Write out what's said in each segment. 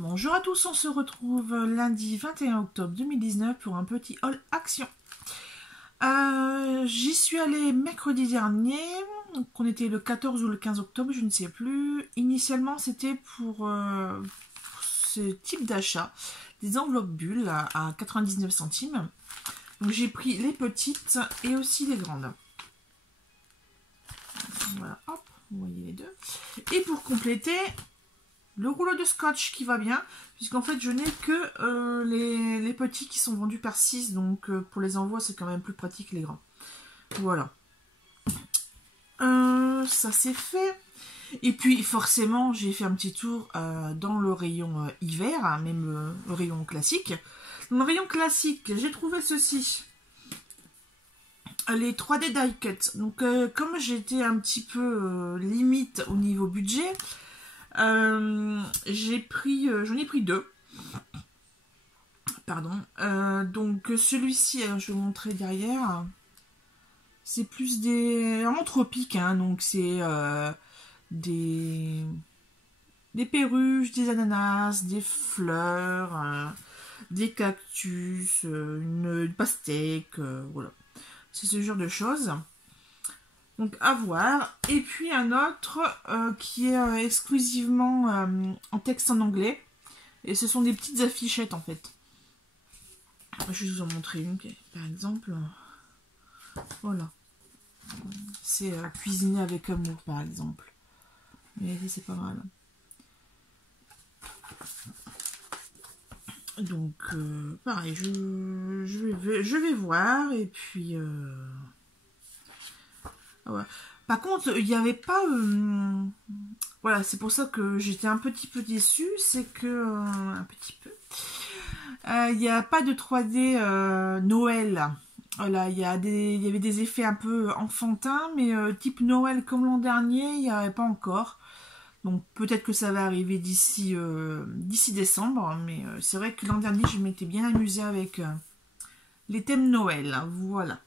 Bonjour à tous, on se retrouve lundi 21 octobre 2019 pour un petit haul action. J'y suis allée mercredi dernier, donc on était le 14 ou le 15 octobre, je ne sais plus. Initialement c'était pour ce type d'achat, des enveloppes bulles à 99 centimes. Donc j'ai pris les petites et aussi les grandes. Voilà, hop, vous voyez les deux. Et pour compléter, le rouleau de scotch qui va bien, puisqu'en fait je n'ai que les petits qui sont vendus par 6, donc pour les envois c'est quand même plus pratique les grands. Voilà. Ça c'est fait. Et puis forcément j'ai fait un petit tour dans le rayon hiver, hein, même le rayon classique. Dans le rayon classique, j'ai trouvé ceci. Les 3D die cut. Donc comme j'étais un petit peu limite au niveau budget, j'en ai pris deux. Pardon. Donc celui-ci, je vais vous montrer derrière. C'est plus des tropiques, hein, donc c'est des perruches, des ananas, des fleurs, des cactus, une pastèque, voilà. C'est ce genre de choses. Donc à voir. Et puis un autre qui est exclusivement en texte en anglais. Et ce sont des petites affichettes en fait. Je vais vous en montrer une par exemple. Voilà. C'est cuisiner avec amour par exemple. Mais c'est pas mal. Donc pareil, je vais voir et puis ouais. Par contre, il n'y avait pas voilà, c'est pour ça que j'étais un petit peu déçue, c'est que un petit peu il n'y a pas de 3D Noël. Voilà, il y avait des effets un peu enfantins, mais type Noël comme l'an dernier, il n'y avait pas encore. Donc peut-être que ça va arriver d'ici décembre, mais c'est vrai que l'an dernier, je m'étais bien amusée avec les thèmes Noël. Voilà.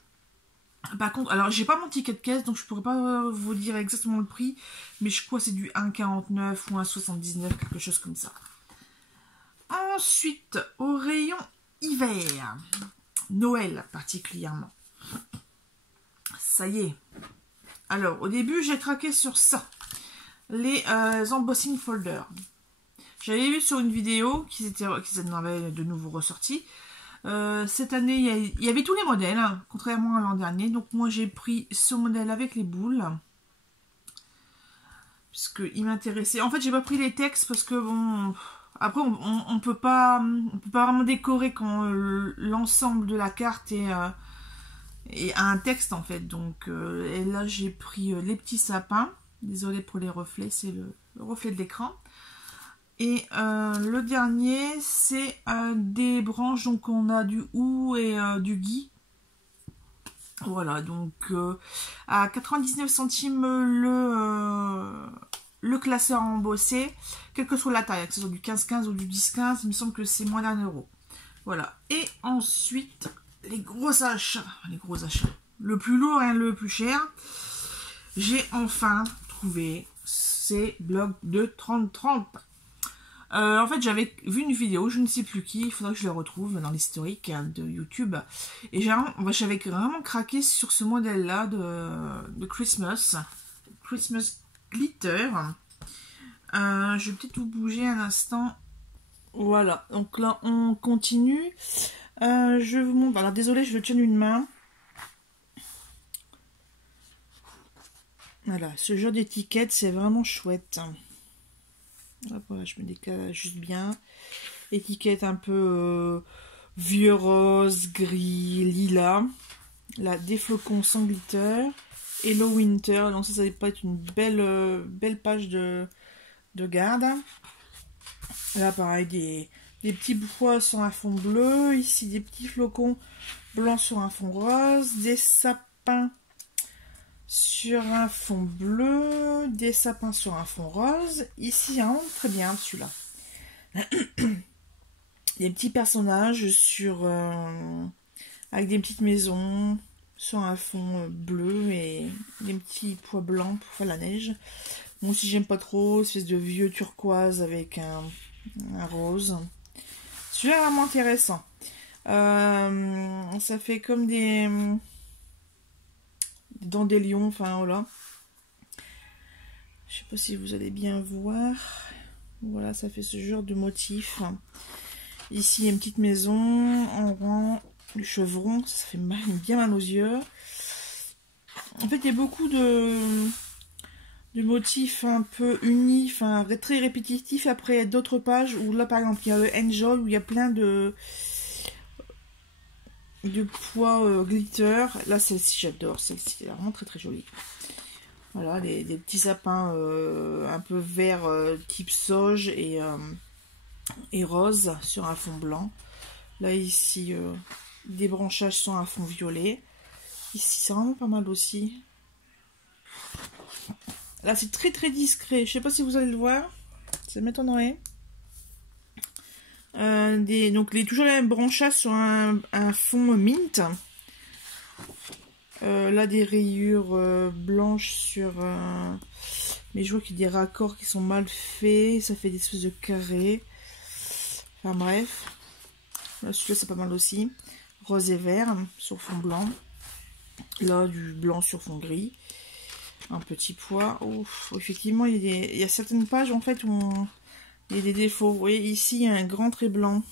Par contre, alors j'ai pas mon ticket de caisse, donc je pourrais pas vous dire exactement le prix, mais je crois que c'est du 1,49 ou 1,79, quelque chose comme ça. Ensuite, au rayon hiver, Noël particulièrement. Ça y est. Alors, au début, j'ai craqué sur ça. Les embossing folders. J'avais vu sur une vidéo qu'ils en avaient de nouveau ressorti. Cette année, il y avait tous les modèles, hein, contrairement à l'an dernier. Donc moi, j'ai pris ce modèle avec les boules. Puisqu'il m'intéressait. En fait, j'ai pas pris les textes parce que, bon... Après, on peut pas vraiment décorer quand l'ensemble de la carte a un texte, en fait. Donc, et là, j'ai pris les petits sapins. Désolée pour les reflets, c'est le reflet de l'écran. Et le dernier, c'est des branches, donc on a du hou et du gui. Voilà, donc à 99 centimes le classeur embossé, quelle que soit la taille, que ce soit du 15-15 ou du 10-15, il me semble que c'est moins d'1 €. Voilà, et ensuite, les gros achats. Le plus lourd et le plus cher, j'ai enfin trouvé ces blocs de 30-30. En fait, j'avais vu une vidéo, je ne sais plus qui, il faudra que je la retrouve dans l'historique de YouTube. Et j'avais vraiment craqué sur ce modèle-là de Christmas Glitter. Je vais peut-être vous bouger un instant. Voilà, donc là, on continue. Je vous montre. Alors, désolé, je le tiens d'une main. Voilà, ce genre d'étiquette, c'est vraiment chouette. Hop, voilà, je me décale juste bien. Étiquette un peu vieux rose, gris, lilas. Là, des flocons sans glitter. Hello Winter. Donc ça va pas être une belle page de garde. Là, pareil, des petits pois sur un fond bleu. Ici, des petits flocons blancs sur un fond rose. Des sapins sur un fond bleu, des sapins sur un fond rose. Ici, hein, très bien celui-là. Des petits personnages avec des petites maisons sur un fond bleu et des petits pois blancs pour faire la neige. Moi aussi, j'aime pas trop, espèce de vieux turquoise avec un rose. Celui-là est vraiment intéressant. Ça fait comme des dandelions, enfin voilà. Je sais pas si vous allez bien voir. Voilà, ça fait ce genre de motif. Ici, il y a une petite maison en rang, du chevron, ça fait mal, bien mal aux yeux. En fait, il y a beaucoup de motifs un peu unis, enfin très répétitifs. Après, d'autres pages où là, par exemple, il y a le Angel, où il y a plein de pois glitter. Là, celle-ci, j'adore, celle-ci, elle est vraiment très très jolie. Voilà, des petits sapins un peu vert type sauge et rose sur un fond blanc. Là, ici, des branchages sur un fond violet. Ici, c'est vraiment pas mal aussi. Là, c'est très très discret. Je sais pas si vous allez le voir. Ça m'étonnerait. Donc, toujours les mêmes branchages sur un fond mint. Là, des rayures blanches sur... mais je vois qu'il y a des raccords qui sont mal faits. Ça fait des espèces de carrés. Enfin, bref. Là, celui-là, c'est pas mal aussi. Rose et vert sur fond blanc. Là, du blanc sur fond gris. Un petit pois. Ouf, effectivement, il y a certaines pages, en fait, où il y a des défauts. Vous voyez, ici, il y a un grand trait blanc.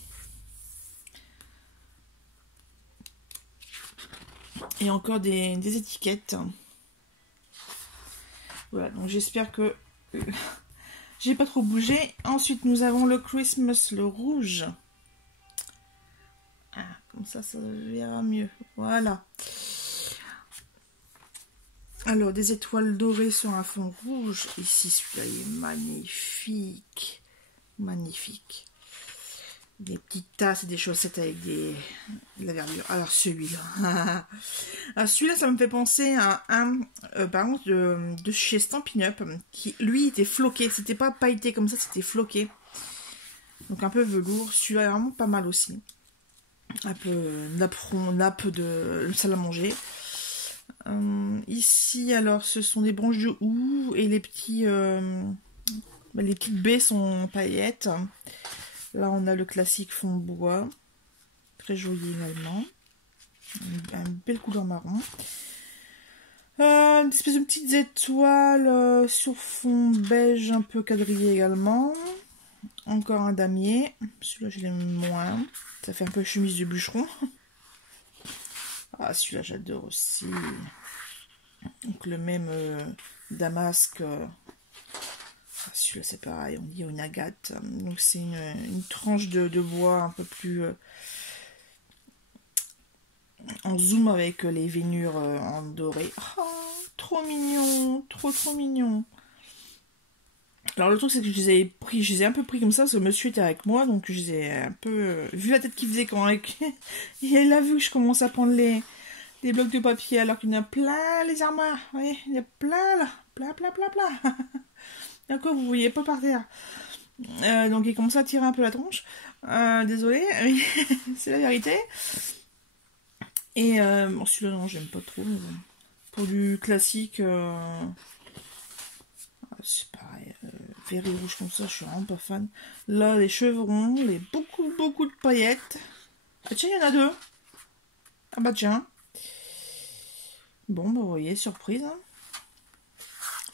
Et encore des étiquettes. Voilà, donc j'espère que j'ai pas trop bougé. Ensuite, nous avons le Christmas, le rouge. Ah, comme ça verra mieux. Voilà. Alors, des étoiles dorées sur un fond rouge. Ici, celui-là, il est magnifique. Magnifique. Des petites tasses et des chaussettes avec de la verdure. Alors, celui-là. Alors, celui-là, ça me fait penser à un, par contre, de chez Stampin' Up, qui, lui, était floqué. C'était pas pailleté comme ça, c'était floqué. Donc, un peu velours. Celui-là est vraiment pas mal aussi. Un peu nappe de salle à manger. Ici, alors, ce sont des branches de houx et les petites baies sont en paillettes. Là, on a le classique fond bois, très joli également, une belle couleur marron. Une espèce de petites étoiles sur fond beige un peu quadrillé également. Encore un damier, celui-là je l'aime moins, ça fait un peu chemise de bûcheron. Ah, celui-là j'adore aussi. Donc le même damasque. Celui-là c'est pareil, on dit une agate. Donc c'est une tranche de bois un peu plus en zoom avec les veinures en doré. Oh, trop mignon, trop mignon. Alors le truc c'est que je les ai un peu pris comme ça, parce que monsieur était avec moi, donc je les ai un peu vu la tête qu'il faisait quand avec. Et il a vu que je commence à prendre les blocs de papier, alors qu'il y en a plein les armoires. Vous voyez, il y a plein là, plein. D'accord, vous voyez pas par terre. Donc il commence à tirer un peu la tronche. Désolé, c'est la vérité. Et bon, celui-là non, j'aime pas trop. Mais bon. Pour du classique, c'est pareil. Vert et rouge comme ça, je suis vraiment pas fan. Là, les chevrons, beaucoup de paillettes. Ah tiens, il y en a deux. Ah bah tiens. Bon, bah vous voyez, surprise. Hein.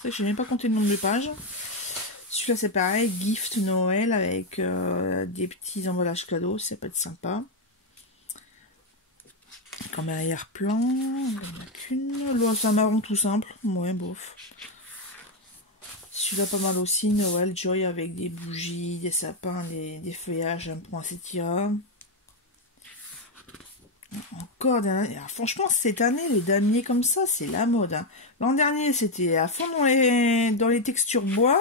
C'est que je n'ai même pas compté le nombre de pages. Celui-là, c'est pareil, gift Noël avec des petits emballages cadeaux, ça peut être sympa. Comme arrière-plan, il n'y en a qu'une. Là, c'est un marron tout simple, ouais, bof. Celui-là, pas mal aussi, Noël, Joy avec des bougies, des sapins, des feuillages, un point Setia. Encore des... Alors, franchement, cette année, les damiers comme ça, c'est la mode. Hein. L'an dernier, c'était à fond dans les textures bois,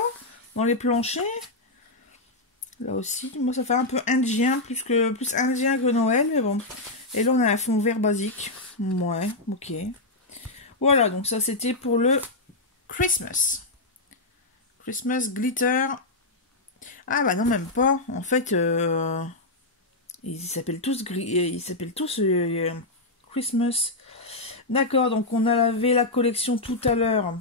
dans les planchers. Là aussi, moi, ça fait un peu indien, plus indien que Noël, mais bon. Et là, on a un fond vert basique. Ouais, ok. Voilà, donc ça, c'était pour le Christmas. Christmas glitter. Ah bah non, même pas. En fait, ils s'appellent tous Christmas. D'accord, donc on avait la collection tout à l'heure.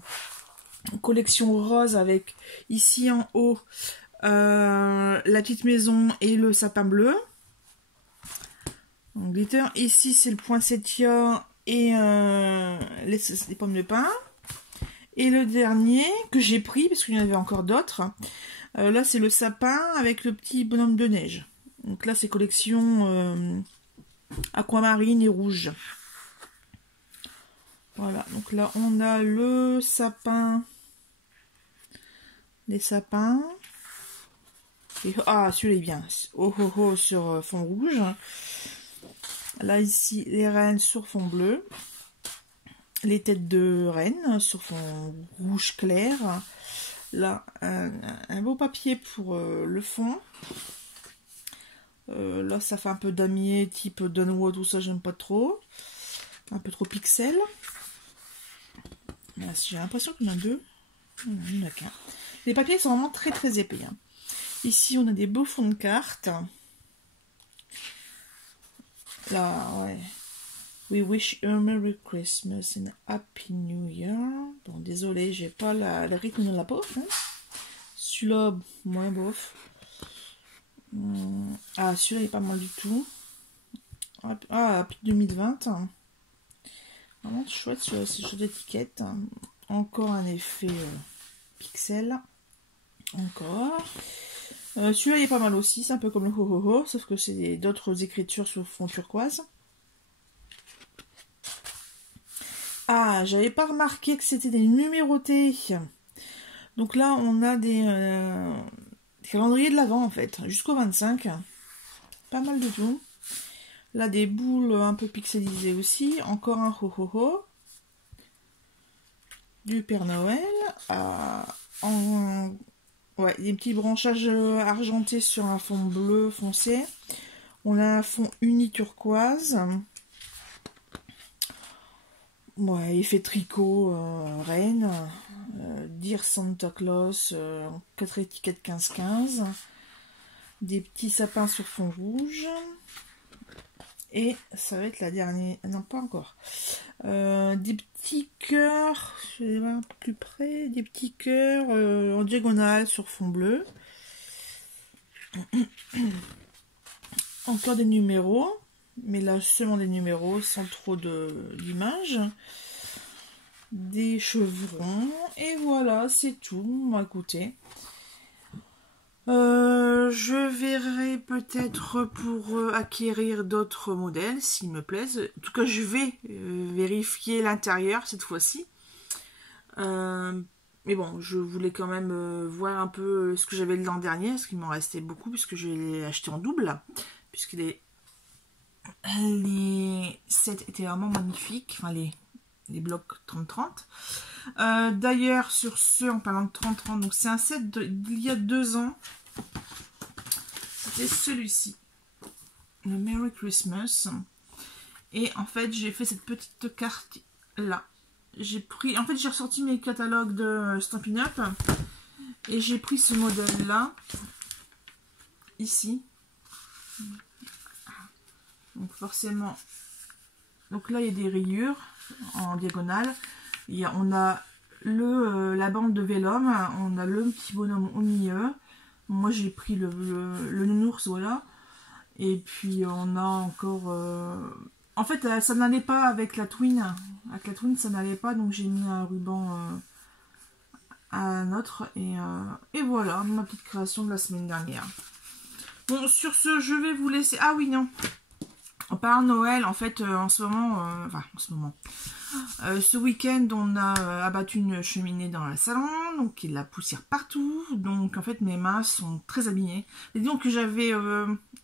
Collection rose avec ici en haut la petite maison et le sapin bleu. Donc, glitter. Ici, c'est le poinsettia et les pommes de pin. Et le dernier que j'ai pris, parce qu'il y en avait encore d'autres, là c'est le sapin avec le petit bonhomme de neige. Donc là c'est collection aquamarine et rouge. Voilà, donc là on a le sapin, les sapins. Et, ah, celui-là est bien. Oh oh oh sur fond rouge. Là ici les reines sur fond bleu. Les têtes de reine sur fond rouge clair. Là, un beau papier pour le fond. Là, ça fait un peu damier, type Dunwood, tout ça, j'aime pas trop. Un peu trop pixel. J'ai l'impression qu'il y en a deux. Il n'y en a qu'un. Les papiers sont vraiment très très épais. Hein. Ici, on a des beaux fonds de cartes. Là, ouais. We wish you a Merry Christmas and Happy New Year. Bon, désolé, j'ai pas le rythme de la peau. Hein. Celui-là, moins bof. Ah, celui-là est pas mal du tout. Ah, Happy 2020. Vraiment chouette sur ces choses d'étiquette. Encore un effet pixel. Encore. Celui-là il est pas mal aussi. C'est un peu comme le ho ho ho. Sauf que c'est d'autres écritures sur fond turquoise. Ah, j'avais pas remarqué que c'était des numérotés. Donc là, on a des calendriers de l'Avent en fait, jusqu'au 25. Pas mal de tout. Là, des boules un peu pixelisées aussi. Encore un ho ho ho. Du Père Noël. Ouais, des petits branchages argentés sur un fond bleu foncé. On a un fond uni turquoise. Ouais, effet tricot, reine, Dear Santa Claus, 4 étiquettes 15-15, des petits sapins sur fond rouge, et ça va être la dernière, non pas encore, des petits cœurs, je vais voir un peu plus près, des petits cœurs en diagonale sur fond bleu, encore des numéros. Mais là, seulement des numéros, sans trop d'images. Des chevrons. Et voilà, c'est tout. Bon, écoutez. Je verrai peut-être pour acquérir d'autres modèles, s'ils me plaisent. En tout cas, je vais vérifier l'intérieur cette fois-ci. Mais bon, je voulais quand même voir un peu ce que j'avais l'an dernier, parce qu'il m'en restait beaucoup, puisque je l'ai acheté en double. Puisque les sets étaient vraiment magnifiques, enfin les blocs 30-30. D'ailleurs, sur ce, en parlant de 30-30, donc c'est un set d'il y a 2 ans. C'était celui-ci, le Merry Christmas. Et en fait, j'ai fait cette petite carte là. J'ai pris, en fait, j'ai ressorti mes catalogues de Stampin' Up et j'ai pris ce modèle là, ici. Donc forcément, donc là il y a des rayures en diagonale. On a la bande de vélum, on a le petit bonhomme au milieu. Moi j'ai pris le nounours, voilà. Et puis on a encore... En fait ça n'allait pas avec la twin. Avec la twin ça n'allait pas, donc j'ai mis un ruban à un autre. Et voilà, ma petite création de la semaine dernière. Bon, sur ce, je vais vous laisser... Ah oui, non. En parlant de Noël, en fait, en ce moment, ce week-end, on a abattu une cheminée dans le salon, donc il y a de la poussière partout, donc en fait mes mains sont très abîmées. Et donc j'avais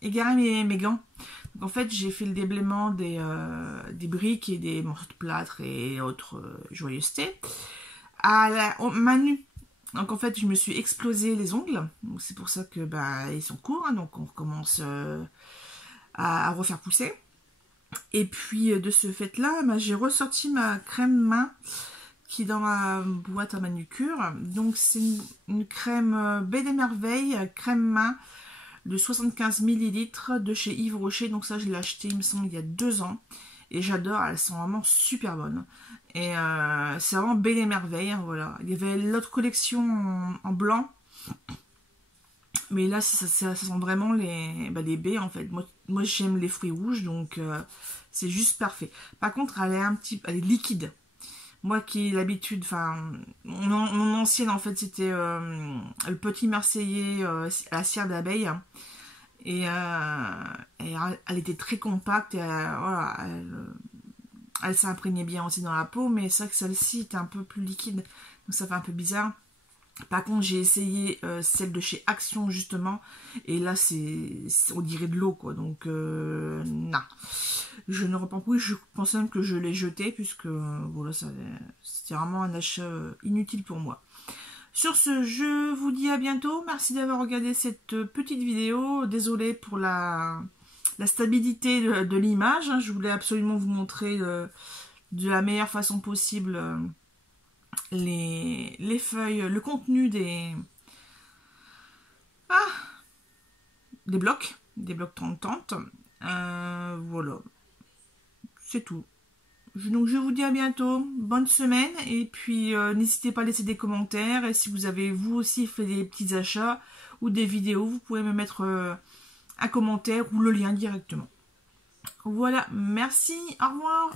égaré mes gants, donc en fait j'ai fait le déblaiement des briques et des morceaux de plâtre et autres joyeusetés à main nue. Donc en fait je me suis explosé les ongles, donc c'est pour ça que ils sont courts, hein, donc on recommence à refaire pousser. Et puis de ce fait là, j'ai ressorti ma crème main qui est dans ma boîte à manucure. Donc c'est une crème Baie des Merveilles, crème main de 75 ml de chez Yves Rocher. Donc ça je l'ai acheté il me semble il y a 2 ans. Et j'adore, elles sont vraiment super bonnes. Et c'est vraiment Baie des Merveilles, hein, voilà. Il y avait l'autre collection en blanc. Mais là, ça sent vraiment les baies, en fait. Moi j'aime les fruits rouges, donc c'est juste parfait. Par contre, elle est liquide. Moi qui ai l'habitude, enfin, mon ancienne, en fait, c'était le petit Marseillais à la cire d'abeille. Et, elle était très compacte, et voilà, elle s'imprégnait bien aussi dans la peau, mais c'est vrai que celle-ci était un peu plus liquide, donc ça fait un peu bizarre. Par contre, j'ai essayé celle de chez Action, justement, et là, on dirait de l'eau, quoi, donc, non. Je ne reprends plus, je pense même que je l'ai jeté, puisque, voilà, c'était vraiment un achat inutile pour moi. Sur ce, je vous dis à bientôt. Merci d'avoir regardé cette petite vidéo. Désolée pour la stabilité de l'image. Je voulais absolument vous montrer de la meilleure façon possible les feuilles, le contenu des blocs 30-30. Voilà, c'est tout. Donc je vous dis à bientôt, bonne semaine, et puis n'hésitez pas à laisser des commentaires, et si vous avez vous aussi fait des petits achats ou des vidéos, vous pouvez me mettre un commentaire ou le lien directement. Voilà, merci, au revoir.